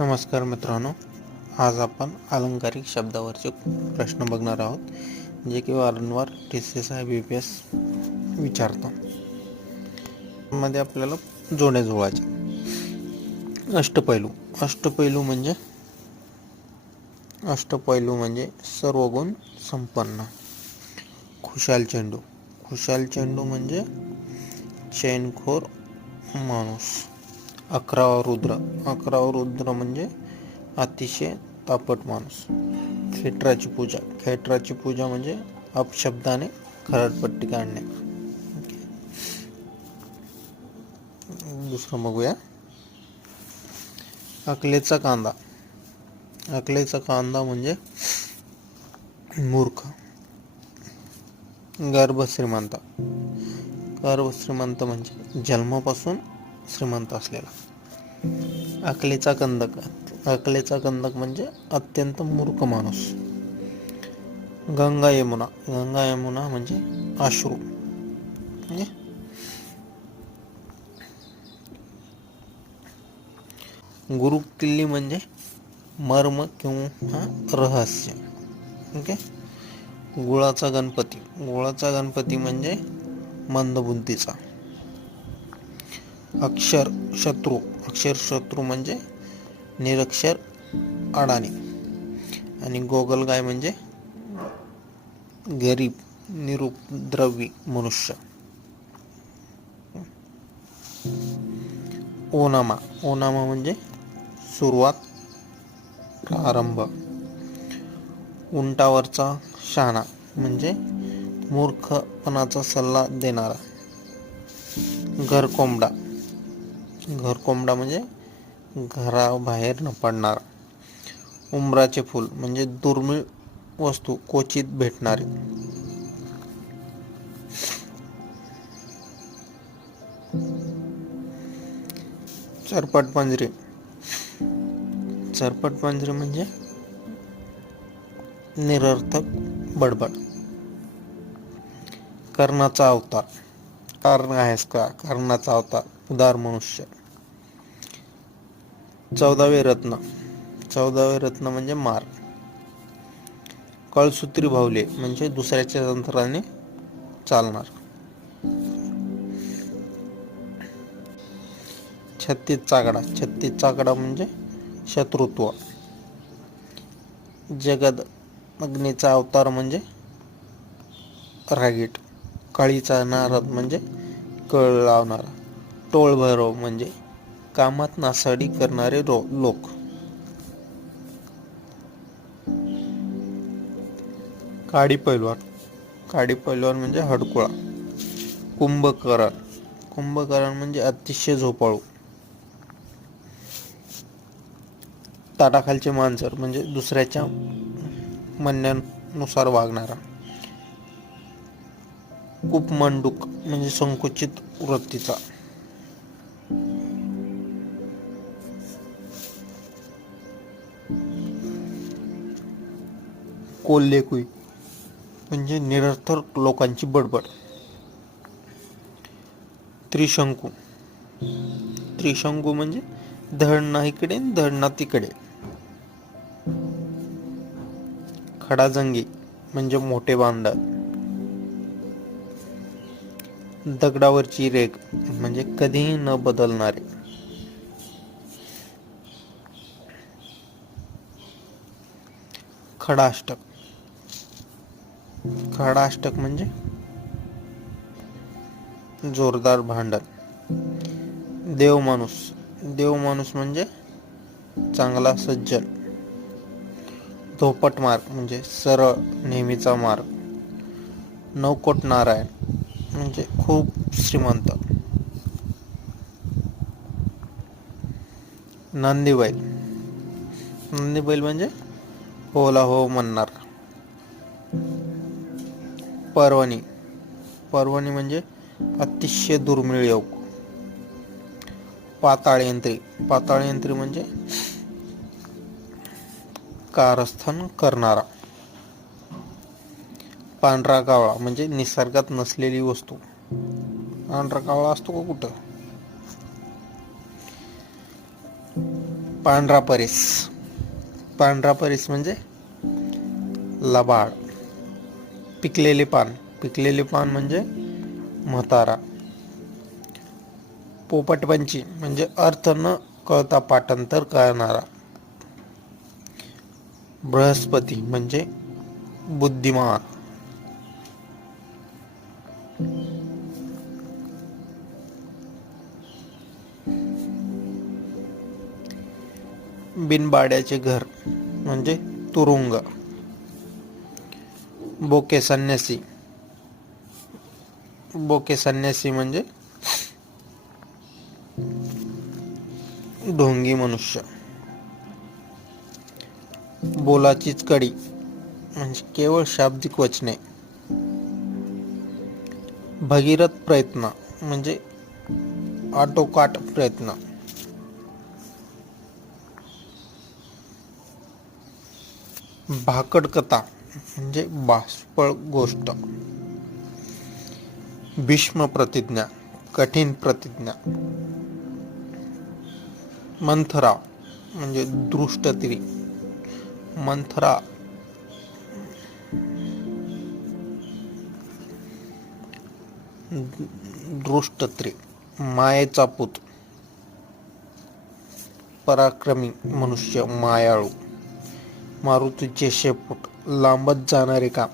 नमस्कार मित्रांनो, आज आपण अलंकारिक शब्दावरचे प्रश्न बघणार आहोत, जे की वारंवार TCS IBPS विचारतो. मध्ये आपल्याला जोड्या जुळवायच्या. अष्टपैलू म्हणजे सर्व गुण संपन्न. खुशाल चेंडू म्हणजे चैनखोर माणूस. अकरावा रुद्र म्हणजे अतिशय तापट माणूस. खेटराची पूजा म्हणजे अपशब्दाने खरडपट्टी काढणे. दुसरं बघूया. अकलेचा कांदा म्हणजे मूर्ख. गर्भश्रीमंत म्हणजे जन्मापासून श्रीमंत असलेला. अकलेचा कंदक म्हणजे अत्यंत मूर्ख माणूस. गंगा यमुना म्हणजे अश्रू. गुरुकिल्ली म्हणजे मर्म किंवा रहस्य. ओके. गुळाचा गणपती म्हणजे मंदबुद्धीचा. अक्षर शत्रू म्हणजे निरक्षर अडाणी. आणि गोगलगाय म्हणजे गरीब निरुपद्रवी मनुष्य. ओनामा म्हणजे सुरुवात, प्रारंभ. उंटावरचा शहाणा म्हणजे मूर्खपणाचा सल्ला देणारा. घरकोंबडा म्हणजे घराबाहेर न पडणारा. उंबराचे फूल म्हणजे दुर्मिळ वस्तू क्वचित भेटणारी. चरपट पंजरी म्हणजे निरर्थक बडबड. कर्णाचा अवतार. कारण आहेस का? कर्णाचा अवतार उदार मनुष्य. 14वे रत्न म्हणजे मार. कळसूत्री भावले म्हणजे दुसऱ्याच्या तंत्राने चालणार. छत्तीस चाकडा म्हणजे शत्रुत्व. जगद अग्नीचा अवतार म्हणजे रागीट. काळीचा नारद म्हणजे कळ लावणारा. टोळ भैरव म्हणजे कामात नासाडी करणारे लोक. काडी पैलवान म्हणजे हडकुळा. कुंभकर्ण म्हणजे अतिशय झोपाळू. ताटाखालचे मांजर म्हणजे दुसऱ्याच्या म्हणण्यानुसार वागणारा. कूपमंडूक म्हणजे संकुचित वृत्तीचा. कोल्हेकुई म्हणजे निरर्थक लोकांची बडबड. त्रिशंकू म्हणजे धड ना इकडे धड ना तिकडे. खडाजंगी म्हणजे मोठे बांधव. दगडावरची रेघ म्हणजे कधीही न बदलणारे. खडाष्टक म्हणजे जोरदार भांडण. देव माणूस म्हणजे चांगला सज्जन. धोपट मार्ग म्हणजे सरळ नेहमीचा मार्ग. नवकोट नारायण म्हणजे खूप श्रीमंत. नंदी बैल म्हणजे होला हो म्हणणार. पर्वणी म्हणजे अतिशय दुर्मिळ योग. पाताळ यंत्री म्हणजे कारस्थान करणारा. पांढरा कावळा म्हणजे निसर्गात नसलेली वस्तू. पांढरा कावळा असतो का कुठं? पांढरा परीस. पांढरा परीस म्हणजे लबाड. पिकलेले पान. पिकलेले पान म्हणजे म्हातारा. पोपटपंची म्हणजे अर्थ न कळता पाठांतर करणारा. बृहस्पती म्हणजे बुद्धिमान. बिनबाड्याचे घर म्हणजे तुरुंग. बोके संन्यासी. बोके संन्यासी म्हणजे ढोंगी मनुष्य. बोलाचीच कडी म्हणजे केवळ शाब्दिक वचने. भगीरथ प्रयत्न म्हणजे आटोकाट प्रयत्न. भाकड कथा म्हणजे बाष्पळ गोष्ट. भीष्म प्रतिज्ञा कठीण प्रतिज्ञा. मंथरा म्हणजे दृष्ट स्त्री. मंथरा. दृष्ट स्त्री मायेचा पूत. पराक्रमी मनुष्य मायाळू. मारुतीचे शेपूट लांबत जाणारे काम.